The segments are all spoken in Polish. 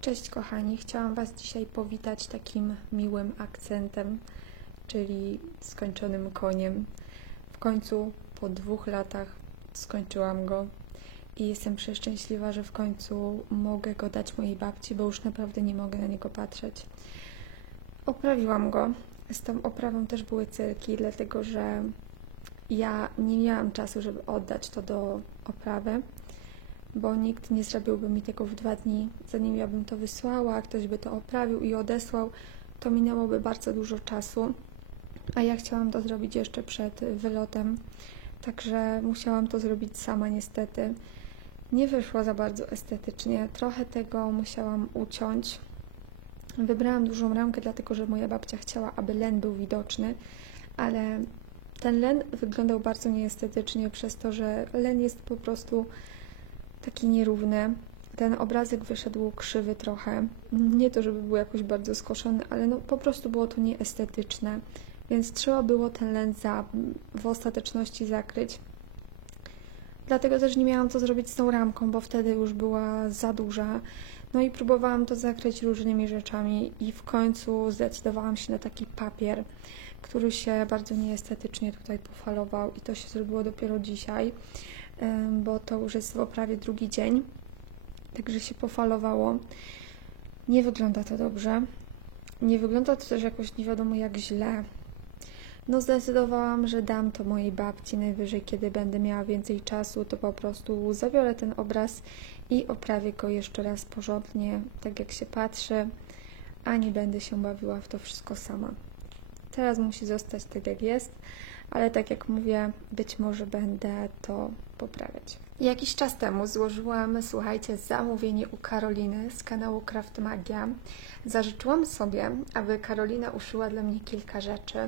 Cześć kochani, chciałam Was dzisiaj powitać takim miłym akcentem, czyli skończonym koniem. W końcu po 2 latach skończyłam go i jestem przeszczęśliwa, że w końcu mogę go dać mojej babci, bo już naprawdę nie mogę na niego patrzeć. Oprawiłam go. Z tą oprawą też były cyrki, dlatego że ja nie miałam czasu, żeby oddać to do oprawy, bo nikt nie zrobiłby mi tego w 2 dni. Zanim ja bym to wysłała, ktoś by to oprawił i odesłał, to minęłoby bardzo dużo czasu, a ja chciałam to zrobić jeszcze przed wylotem, także musiałam to zrobić sama niestety. Nie wyszło za bardzo estetycznie, trochę tego musiałam uciąć. Wybrałam dużą ramkę, dlatego że moja babcia chciała, aby len był widoczny, ale ten len wyglądał bardzo nieestetycznie przez to, że len jest po prostu taki nierówny. Ten obrazek wyszedł krzywy trochę. Nie to, żeby był jakoś bardzo skoszony, ale no po prostu było to nieestetyczne. Więc trzeba było ten len w ostateczności zakryć. Dlatego też nie miałam co zrobić z tą ramką, bo wtedy już była za duża. No i próbowałam to zakryć różnymi rzeczami i w końcu zdecydowałam się na taki papier, który się bardzo nieestetycznie tutaj pofalował i to się zrobiło dopiero dzisiaj, bo to już jest w oprawie 2. dzień, także się pofalowało. Nie wygląda to dobrze. Nie wygląda to też jakoś nie wiadomo jak źle. No zdecydowałam, że dam to mojej babci, najwyżej kiedy będę miała więcej czasu, to po prostu zabiorę ten obraz i oprawię go jeszcze raz porządnie, tak jak się patrzy, a nie będę się bawiła w to wszystko sama. Teraz musi zostać tak jak jest, ale tak jak mówię, być może będę to poprawiać. Jakiś czas temu złożyłam, słuchajcie, zamówienie u Karoliny z kanału Craft Magia. Zażyczyłam sobie, aby Karolina uszyła dla mnie kilka rzeczy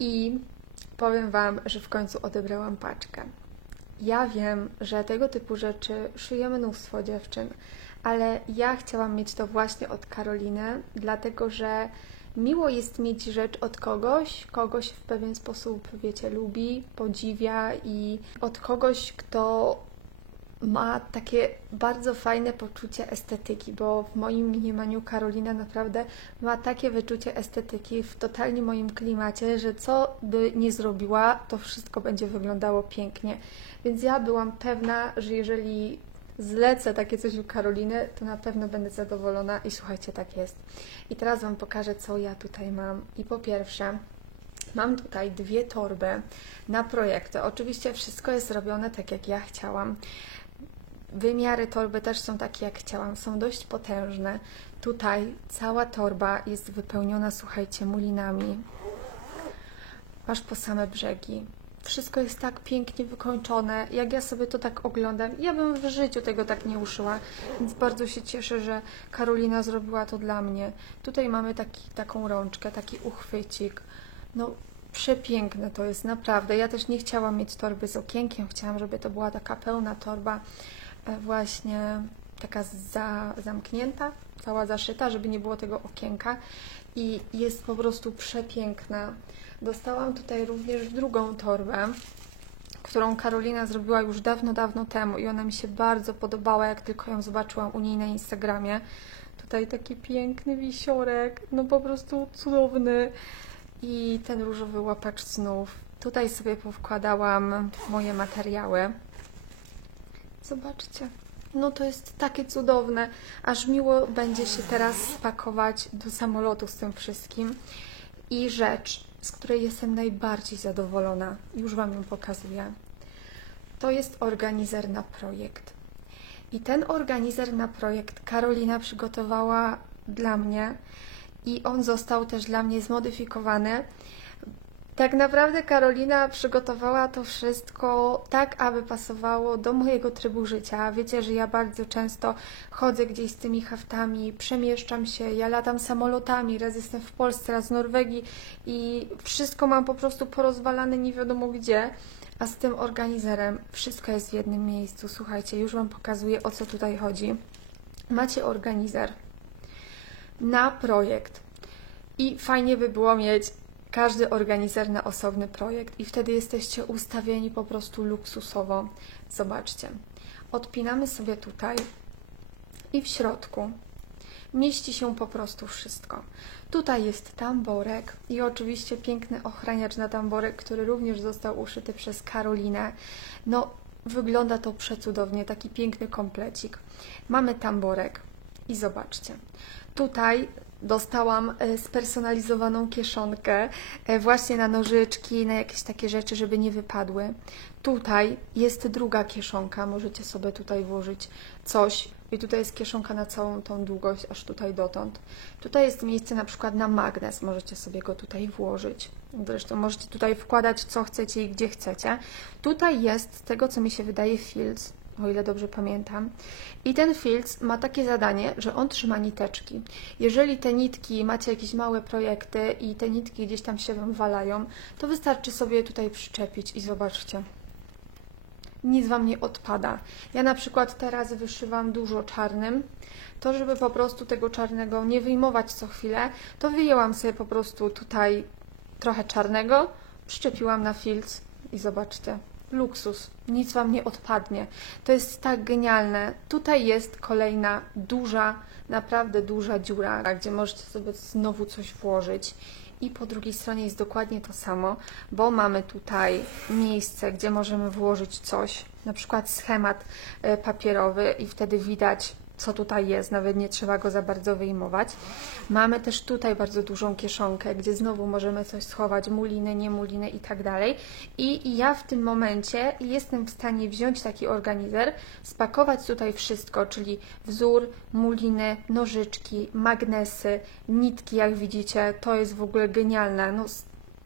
i powiem Wam, że w końcu odebrałam paczkę. Ja wiem, że tego typu rzeczy szyje mnóstwo dziewczyn, ale ja chciałam mieć to właśnie od Karoliny, dlatego że miło jest mieć rzecz od kogoś w pewien sposób, wiecie, lubi, podziwia i od kogoś, kto ma takie bardzo fajne poczucie estetyki, bo w moim mniemaniu Karolina naprawdę ma takie wyczucie estetyki w totalnie moim klimacie, że co by nie zrobiła, to wszystko będzie wyglądało pięknie. Więc ja byłam pewna, że jeżeli zlecę takie coś u Karoliny, to na pewno będę zadowolona i słuchajcie, tak jest. I teraz Wam pokażę, co ja tutaj mam. I po pierwsze, mam tutaj 2 torby na projekty. Oczywiście wszystko jest robione tak, jak ja chciałam. Wymiary torby też są takie, jak chciałam. Są dość potężne. Tutaj cała torba jest wypełniona, słuchajcie, mulinami. Aż po same brzegi. Wszystko jest tak pięknie wykończone. Jak ja sobie to tak oglądam, ja bym w życiu tego tak nie uszyła, więc bardzo się cieszę, że Karolina zrobiła to dla mnie. Tutaj mamy taką rączkę, taki uchwycik. No, przepiękne to jest, naprawdę. Ja też nie chciałam mieć torby z okienkiem, chciałam, żeby to była taka pełna torba, właśnie taka zamknięta, cała zaszyta, żeby nie było tego okienka i jest po prostu przepiękna. Dostałam tutaj również drugą torbę, którą Karolina zrobiła już dawno temu i ona mi się bardzo podobała, jak tylko ją zobaczyłam u niej na Instagramie. Tutaj taki piękny wisiorek, no po prostu cudowny i ten różowy łapacz snów. Tutaj sobie powkładałam moje materiały. Zobaczcie. No to jest takie cudowne, aż miło będzie się teraz spakować do samolotu z tym wszystkim. I rzecz, z której jestem najbardziej zadowolona, już Wam ją pokazuję, to jest organizer na projekt. I ten organizer na projekt Karolina przygotowała dla mnie i on został też dla mnie zmodyfikowany. Tak naprawdę Karolina przygotowała to wszystko tak, aby pasowało do mojego trybu życia. Wiecie, że ja bardzo często chodzę gdzieś z tymi haftami, przemieszczam się, ja latam samolotami, raz jestem w Polsce, raz w Norwegii i wszystko mam po prostu porozwalane nie wiadomo gdzie, a z tym organizerem wszystko jest w jednym miejscu. Słuchajcie, już Wam pokazuję, o co tutaj chodzi. Macie organizer na projekt i fajnie by było mieć każdy organizer na osobny projekt i wtedy jesteście ustawieni po prostu luksusowo. Zobaczcie, odpinamy sobie tutaj i w środku Mieści się po prostu wszystko. Tutaj jest tamborek i oczywiście piękny ochraniacz na tamborek, który również został uszyty przez Karolinę. No, wygląda to przecudownie, taki piękny komplecik. Mamy tamborek i zobaczcie, tutaj dostałam spersonalizowaną kieszonkę właśnie na nożyczki, na jakieś takie rzeczy, żeby nie wypadły. Tutaj jest druga kieszonka, możecie sobie tutaj włożyć coś. I tutaj jest kieszonka na całą tą długość, aż tutaj dotąd. Tutaj jest miejsce na przykład na magnes, możecie sobie go tutaj włożyć. Zresztą możecie tutaj wkładać co chcecie i gdzie chcecie. Tutaj jest, z tego co mi się wydaje, filc, o ile dobrze pamiętam. I ten filc ma takie zadanie, że on trzyma niteczki. Jeżeli te nitki, macie jakieś małe projekty i te nitki gdzieś tam się wam walają, to wystarczy sobie tutaj przyczepić i zobaczcie. Nic Wam nie odpada. Ja na przykład teraz wyszywam dużo czarnym. To, żeby po prostu tego czarnego nie wyjmować co chwilę, to wyjęłam sobie po prostu tutaj trochę czarnego, przyczepiłam na filc i zobaczcie, luksus. Nic Wam nie odpadnie. To jest tak genialne. Tutaj jest kolejna duża, naprawdę duża dziura, gdzie możecie sobie znowu coś włożyć. I po drugiej stronie jest dokładnie to samo, bo mamy tutaj miejsce, gdzie możemy włożyć coś, na przykład schemat papierowy i wtedy widać, co tutaj jest, nawet nie trzeba go za bardzo wyjmować. Mamy też tutaj bardzo dużą kieszonkę, gdzie znowu możemy coś schować, muliny, nie muliny i tak dalej. I ja w tym momencie jestem w stanie wziąć taki organizer, spakować tutaj wszystko, czyli wzór, muliny, nożyczki, magnesy, nitki, jak widzicie, to jest w ogóle genialne.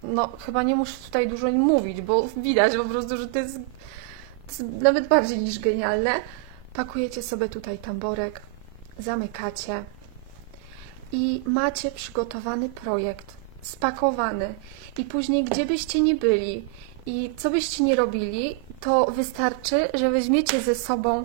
No chyba nie muszę tutaj dużo mówić, bo widać po prostu, że to jest nawet bardziej niż genialne. Pakujecie sobie tutaj tamborek, zamykacie i macie przygotowany projekt, spakowany. I później, gdzie byście nie byli i co byście nie robili, to wystarczy, że weźmiecie ze sobą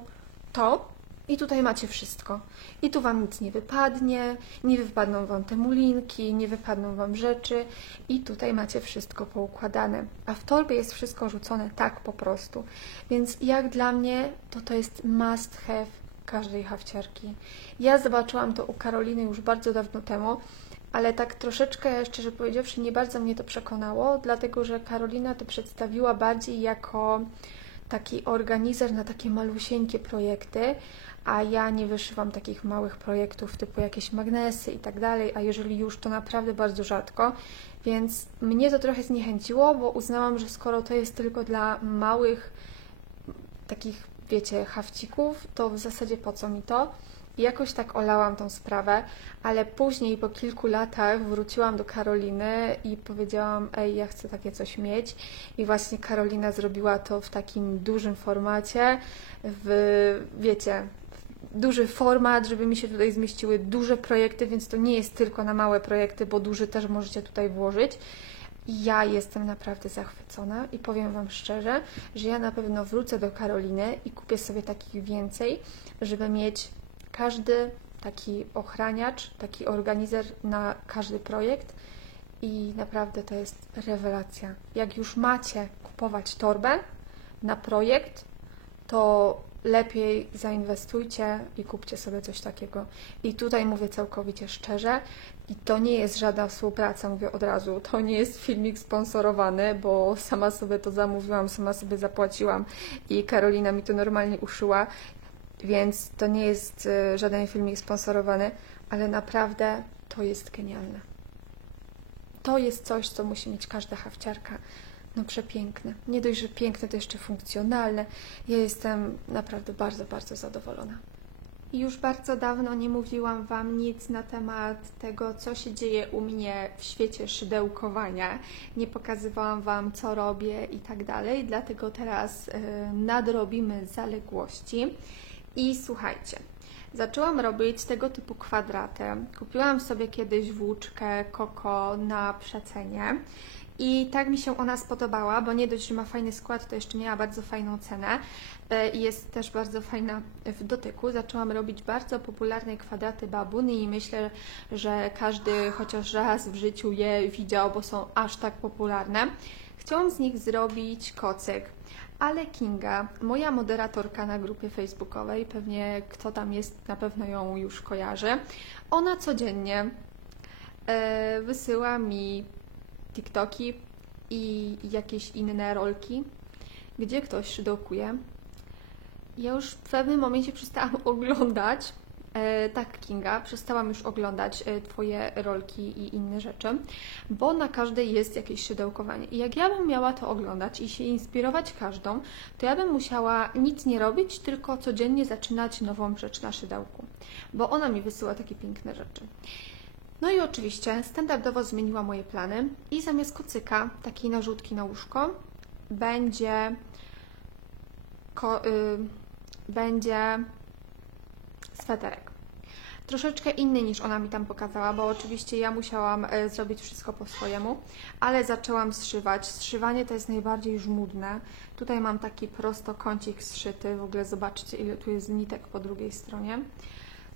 to i tutaj macie wszystko. I tu Wam nic nie wypadnie, nie wypadną Wam te mulinki, nie wypadną Wam rzeczy i tutaj macie wszystko poukładane. A w torbie jest wszystko rzucone tak po prostu. Więc jak dla mnie to jest must have każdej hafciarki. Ja zobaczyłam to u Karoliny już bardzo dawno temu, ale tak troszeczkę, szczerze powiedziawszy, nie bardzo mnie to przekonało, dlatego że Karolina to przedstawiła bardziej jako taki organizer na takie malusieńkie projekty, a ja nie wyszywam takich małych projektów typu jakieś magnesy i tak dalej, a jeżeli już, to naprawdę bardzo rzadko, więc mnie to trochę zniechęciło, bo uznałam, że skoro to jest tylko dla małych takich, wiecie, hafcików, to w zasadzie po co mi to? I jakoś tak olałam tą sprawę, ale później po kilku latach wróciłam do Karoliny i powiedziałam, ej, ja chcę takie coś mieć. I właśnie Karolina zrobiła to w takim dużym formacie, wiecie, duży format, żeby mi się tutaj zmieściły duże projekty, więc to nie jest tylko na małe projekty, bo duży też możecie tutaj włożyć. I ja jestem naprawdę zachwycona i powiem Wam szczerze, że ja na pewno wrócę do Karoliny i kupię sobie takich więcej, żeby mieć każdy taki ochraniacz, taki organizer na każdy projekt i naprawdę to jest rewelacja. Jak już macie kupować torbę na projekt, to lepiej zainwestujcie i kupcie sobie coś takiego. I tutaj mówię całkowicie szczerze, i to nie jest żadna współpraca, mówię od razu, to nie jest filmik sponsorowany, bo sama sobie to zamówiłam, sama sobie zapłaciłam i Karolina mi to normalnie uszyła, więc to nie jest żaden filmik sponsorowany, ale naprawdę to jest genialne. To jest coś, co musi mieć każda hafciarka. No przepiękne. Nie dość, że piękne, to jeszcze funkcjonalne. Ja jestem naprawdę bardzo, bardzo zadowolona. I już bardzo dawno nie mówiłam Wam nic na temat tego, co się dzieje u mnie w świecie szydełkowania. Nie pokazywałam Wam, co robię i tak dalej, dlatego teraz nadrobimy zaległości. I słuchajcie, zaczęłam robić tego typu kwadraty. Kupiłam sobie kiedyś włóczkę Koko na przecenie. I tak mi się ona spodobała, bo nie dość, że ma fajny skład, to jeszcze miała bardzo fajną cenę i jest też bardzo fajna w dotyku. Zaczęłam robić bardzo popularne kwadraty babuny i myślę, że każdy chociaż raz w życiu je widział, bo są aż tak popularne. Chciałam z nich zrobić kocyk. Ale Kinga, moja moderatorka na grupie facebookowej, pewnie kto tam jest, na pewno ją już kojarzy, ona codziennie wysyła mi TikToki i jakieś inne rolki, gdzie ktoś szydełkuje. Ja już w pewnym momencie przestałam oglądać, tak Kinga, przestałam już oglądać Twoje rolki i inne rzeczy, bo na każdej jest jakieś szydełkowanie. I jak ja bym miała to oglądać i się inspirować każdą, to ja bym musiała nic nie robić, tylko codziennie zaczynać nową rzecz na szydełku, bo ona mi wysyła takie piękne rzeczy. No i oczywiście standardowo zmieniła moje plany i zamiast kocyka, takiej narzutki na łóżko, będzie sweterek. Troszeczkę inny niż ona mi tam pokazała, bo oczywiście ja musiałam zrobić wszystko po swojemu, ale zaczęłam zszywać. Zszywanie to jest najbardziej żmudne. Tutaj mam taki prostokącik zszyty, w ogóle zobaczcie, ile tu jest nitek po drugiej stronie.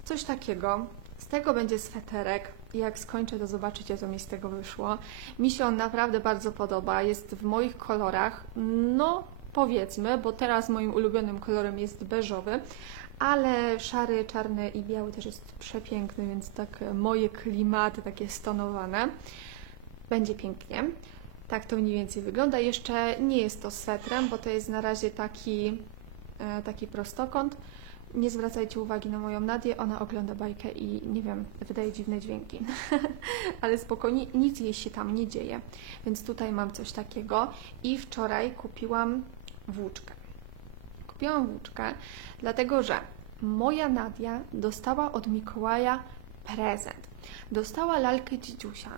Coś takiego. Z tego będzie sweterek. Jak skończę, to zobaczycie, co mi z tego wyszło. Mi się on naprawdę bardzo podoba. Jest w moich kolorach, no powiedzmy, bo teraz moim ulubionym kolorem jest beżowy, ale szary, czarny i biały też jest przepiękny, więc tak moje klimaty, takie stonowane. Będzie pięknie. Tak to mniej więcej wygląda. Jeszcze nie jest to swetrem, bo to jest na razie taki prostokąt. Nie zwracajcie uwagi na moją Nadię, ona ogląda bajkę i nie wiem, wydaje dziwne dźwięki. Ale spokojnie, nic jej się tam nie dzieje. Więc tutaj mam coś takiego i wczoraj kupiłam włóczkę. Kupiłam włóczkę, dlatego że moja Nadia dostała od Mikołaja prezent. Dostała lalkę dzidziusia,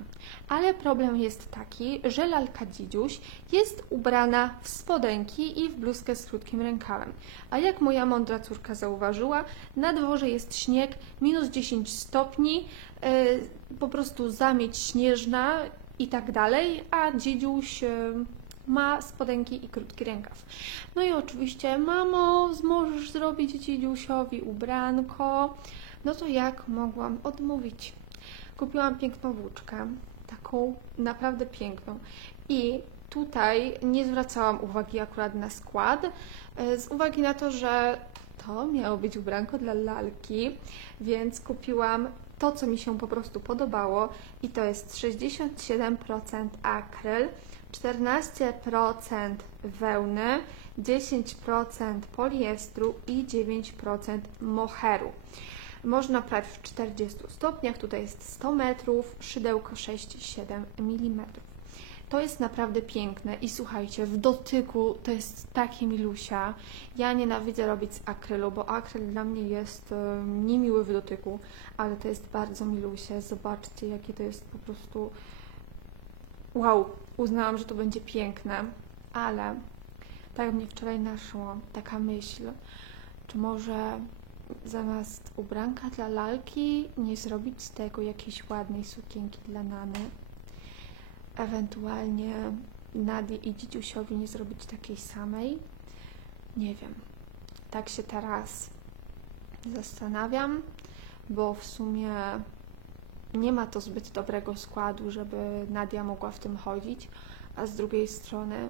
ale problem jest taki, że lalka dzidziuś jest ubrana w spodenki i w bluzkę z krótkim rękawem. A jak moja mądra córka zauważyła, na dworze jest śnieg, minus 10 stopni, po prostu zamieć śnieżna i tak dalej, a dzidziuś ma spodenki i krótki rękaw. No i oczywiście, mamo, możesz zrobić dzidziusiowi ubranko? No to jak mogłam odmówić? Kupiłam piękną włóczkę, taką naprawdę piękną i tutaj nie zwracałam uwagi akurat na skład, z uwagi na to, że to miało być ubranko dla lalki, więc kupiłam to, co mi się po prostu podobało i to jest 67% akryl, 14% wełny, 10% poliestru i 9% moheru. Można prać w 40 stopniach, tutaj jest 100 metrów, szydełko 6-7 mm. To jest naprawdę piękne i słuchajcie, w dotyku to jest takie milusia. Ja nienawidzę robić z akrylu, bo akryl dla mnie jest niemiły w dotyku, ale to jest bardzo milusie. Zobaczcie, jakie to jest po prostu... Wow, uznałam, że to będzie piękne, ale tak mnie wczoraj naszło taka myśl, czy może zamiast ubranka dla lalki nie zrobić z tego jakiejś ładnej sukienki dla Nany? Ewentualnie Nadii i dzidziusiowi nie zrobić takiej samej? Nie wiem. Tak się teraz zastanawiam, bo w sumie nie ma to zbyt dobrego składu, żeby Nadia mogła w tym chodzić, a z drugiej strony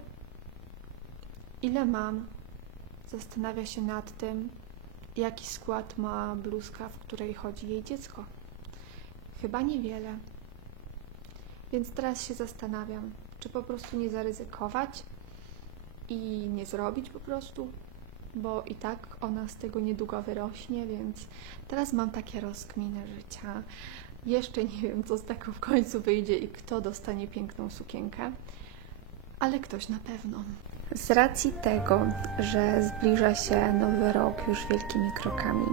ile mam? Zastanawia się nad tym, jaki skład ma bluzka, w której chodzi jej dziecko. Chyba niewiele. Więc teraz się zastanawiam, czy po prostu nie zaryzykować i nie zrobić po prostu, bo i tak ona z tego niedługo wyrośnie, więc teraz mam takie rozkminy życia. Jeszcze nie wiem, co z tego w końcu wyjdzie i kto dostanie piękną sukienkę, ale ktoś na pewno. Z racji tego, że zbliża się nowy rok już wielkimi krokami,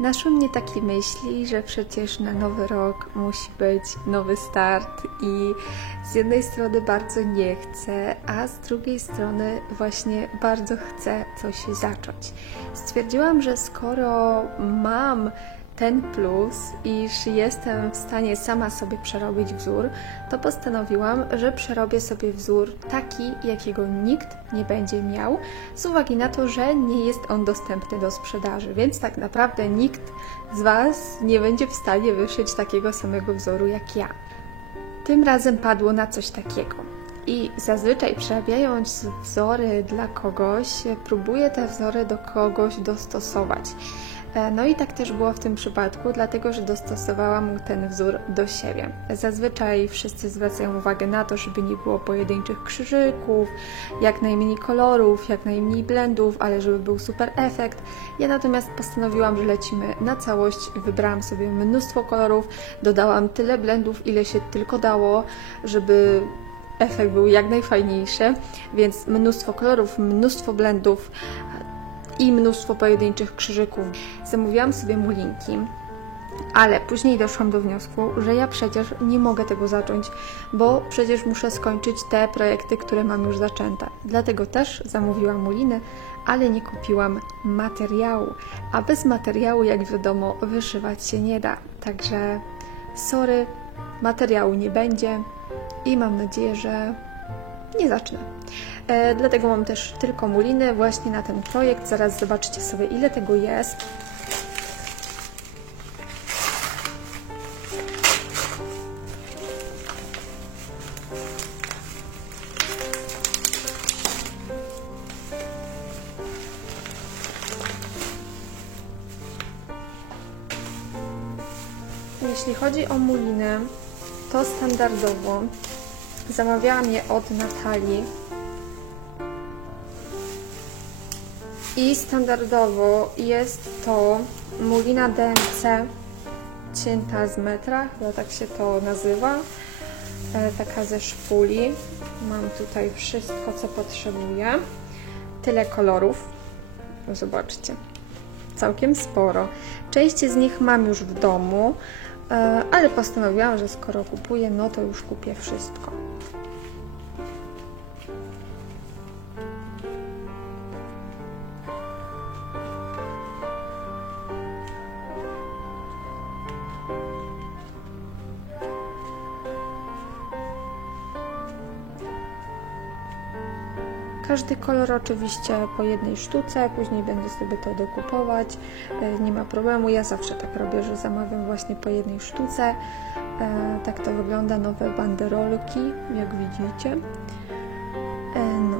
naszły mnie takie myśli, że przecież na nowy rok musi być nowy start i z jednej strony bardzo nie chcę, a z drugiej strony właśnie bardzo chcę coś zacząć. Stwierdziłam, że skoro mam ten plus, iż jestem w stanie sama sobie przerobić wzór, to postanowiłam, że przerobię sobie wzór taki, jakiego nikt nie będzie miał, z uwagi na to, że nie jest on dostępny do sprzedaży, więc tak naprawdę nikt z Was nie będzie w stanie wyszyć takiego samego wzoru jak ja. Tym razem padło na coś takiego. I zazwyczaj przerabiając wzory dla kogoś, próbuję te wzory do kogoś dostosować. No i tak też było w tym przypadku, dlatego że dostosowałam ten wzór do siebie. Zazwyczaj wszyscy zwracają uwagę na to, żeby nie było pojedynczych krzyżyków, jak najmniej kolorów, jak najmniej blendów, ale żeby był super efekt. Ja natomiast postanowiłam, że lecimy na całość, wybrałam sobie mnóstwo kolorów, dodałam tyle blendów, ile się tylko dało, żeby efekt był jak najfajniejszy, więc mnóstwo kolorów, mnóstwo blendów i mnóstwo pojedynczych krzyżyków. Zamówiłam sobie mulinki, ale później doszłam do wniosku, że ja przecież nie mogę tego zacząć, bo przecież muszę skończyć te projekty, które mam już zaczęte. Dlatego też zamówiłam muliny, ale nie kupiłam materiału, a bez materiału, jak wiadomo, wyszywać się nie da. Także sorry, materiału nie będzie i mam nadzieję, że nie zacznę. Dlatego mam też tylko muliny właśnie na ten projekt. Zaraz zobaczycie sobie, ile tego jest. Jeśli chodzi o muliny, to standardowo zamawiałam je od Natalii i standardowo jest to mulina DMC cięta z metra, chyba tak się to nazywa, taka ze szpuli. Mam tutaj wszystko, co potrzebuję, tyle kolorów, zobaczcie, całkiem sporo. Część z nich mam już w domu, ale postanowiłam, że skoro kupuję, no to już kupię wszystko. Każdy kolor oczywiście po jednej sztuce, później będę sobie to dokupować, nie ma problemu. Ja zawsze tak robię, że zamawiam właśnie po jednej sztuce. Tak to wygląda, nowe banderolki, jak widzicie. No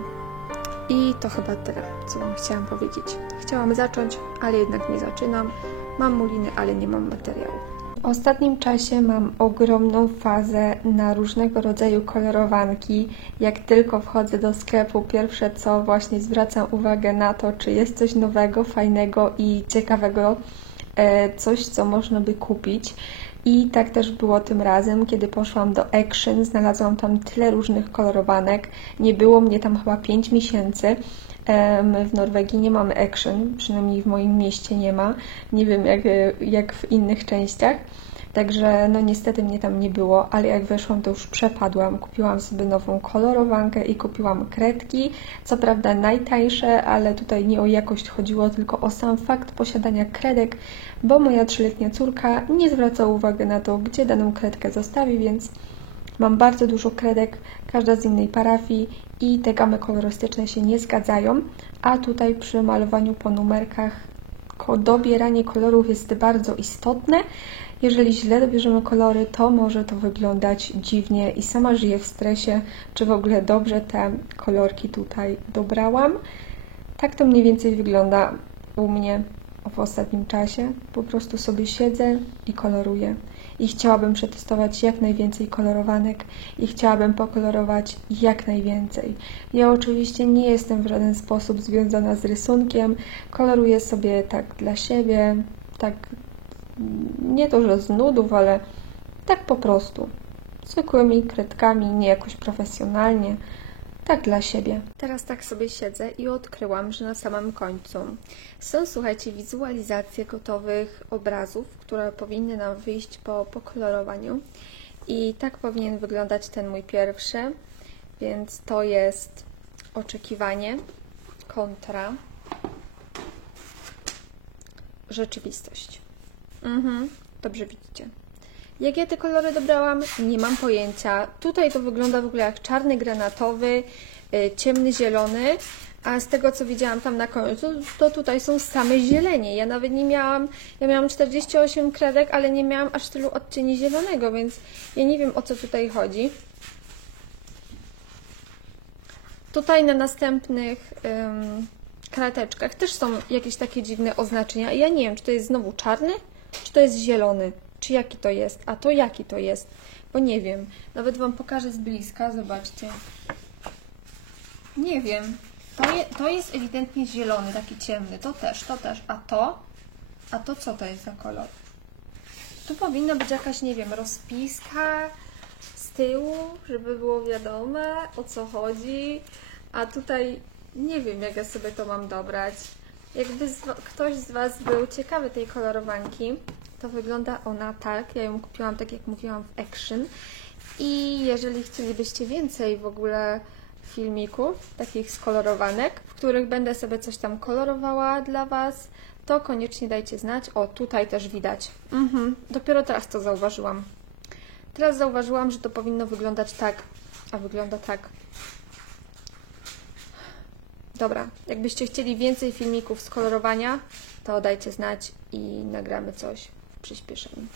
i to chyba tyle, co Wam chciałam powiedzieć. Chciałam zacząć, ale jednak nie zaczynam. Mam muliny, ale nie mam materiału. W ostatnim czasie mam ogromną fazę na różnego rodzaju kolorowanki. Jak tylko wchodzę do sklepu, pierwsze co właśnie zwracam uwagę na to, czy jest coś nowego, fajnego i ciekawego, coś co można by kupić. I tak też było tym razem, kiedy poszłam do Action, znalazłam tam tyle różnych kolorowanek. Nie było mnie tam chyba 5 miesięcy. My w Norwegii nie mamy Action, przynajmniej w moim mieście nie ma. Nie wiem jak w innych częściach. Także no niestety mnie tam nie było, ale jak weszłam, to już przepadłam. Kupiłam sobie nową kolorowankę i kupiłam kredki. Co prawda najtańsze, ale tutaj nie o jakość chodziło, tylko o sam fakt posiadania kredek, bo moja 3-letnia córka nie zwraca uwagi na to, gdzie daną kredkę zostawi, więc mam bardzo dużo kredek, każda z innej parafii i te gamy kolorystyczne się nie zgadzają, a tutaj przy malowaniu po numerkach dobieranie kolorów jest bardzo istotne. Jeżeli źle dobierzemy kolory, to może to wyglądać dziwnie i sama żyję w stresie, czy w ogóle dobrze te kolorki tutaj dobrałam. Tak to mniej więcej wygląda u mnie w ostatnim czasie. Po prostu sobie siedzę i koloruję. I chciałabym przetestować jak najwięcej kolorowanek i chciałabym pokolorować jak najwięcej. Ja oczywiście nie jestem w żaden sposób związana z rysunkiem. Koloruję sobie tak dla siebie, tak nie to, że z nudów, ale tak po prostu. Zwykłymi kredkami, nie jakoś profesjonalnie. Tak dla siebie. Teraz tak sobie siedzę i odkryłam, że na samym końcu są, słuchajcie, wizualizacje gotowych obrazów, które powinny nam wyjść po pokolorowaniu. I tak powinien wyglądać ten mój pierwszy. Więc to jest oczekiwanie kontra rzeczywistość. Dobrze widzicie. Jak ja te kolory dobrałam? Nie mam pojęcia. Tutaj to wygląda w ogóle jak czarny granatowy, ciemny zielony, a z tego co widziałam tam na końcu, to tutaj są same zielenie. Ja nawet nie miałam, ja miałam 48 kredek, ale nie miałam aż tylu odcieni zielonego, więc ja nie wiem o co tutaj chodzi. Tutaj na następnych krateczkach też są jakieś takie dziwne oznaczenia. Ja nie wiem, czy to jest znowu czarny, czy to jest zielony, czy jaki to jest, a to jaki to jest, bo nie wiem. Nawet Wam pokażę z bliska, zobaczcie. Nie wiem. To jest ewidentnie zielony, taki ciemny. To też. A to co to jest za kolor? Tu powinna być jakaś, nie wiem, rozpiska z tyłu, żeby było wiadome, o co chodzi. A tutaj nie wiem, jak ja sobie to mam dobrać. Jakby ktoś z Was był ciekawy tej kolorowanki, to wygląda ona tak. Ja ją kupiłam, tak jak mówiłam, w Action. I jeżeli chcielibyście więcej w ogóle filmików, takich skolorowanek, w których będę sobie coś tam kolorowała dla Was, to koniecznie dajcie znać. O, tutaj też widać. Dopiero teraz to zauważyłam. Teraz zauważyłam, że to powinno wyglądać tak, a wygląda tak. Dobra, jakbyście chcieli więcej filmików z kolorowania, to dajcie znać i nagramy coś w przyspieszeniu.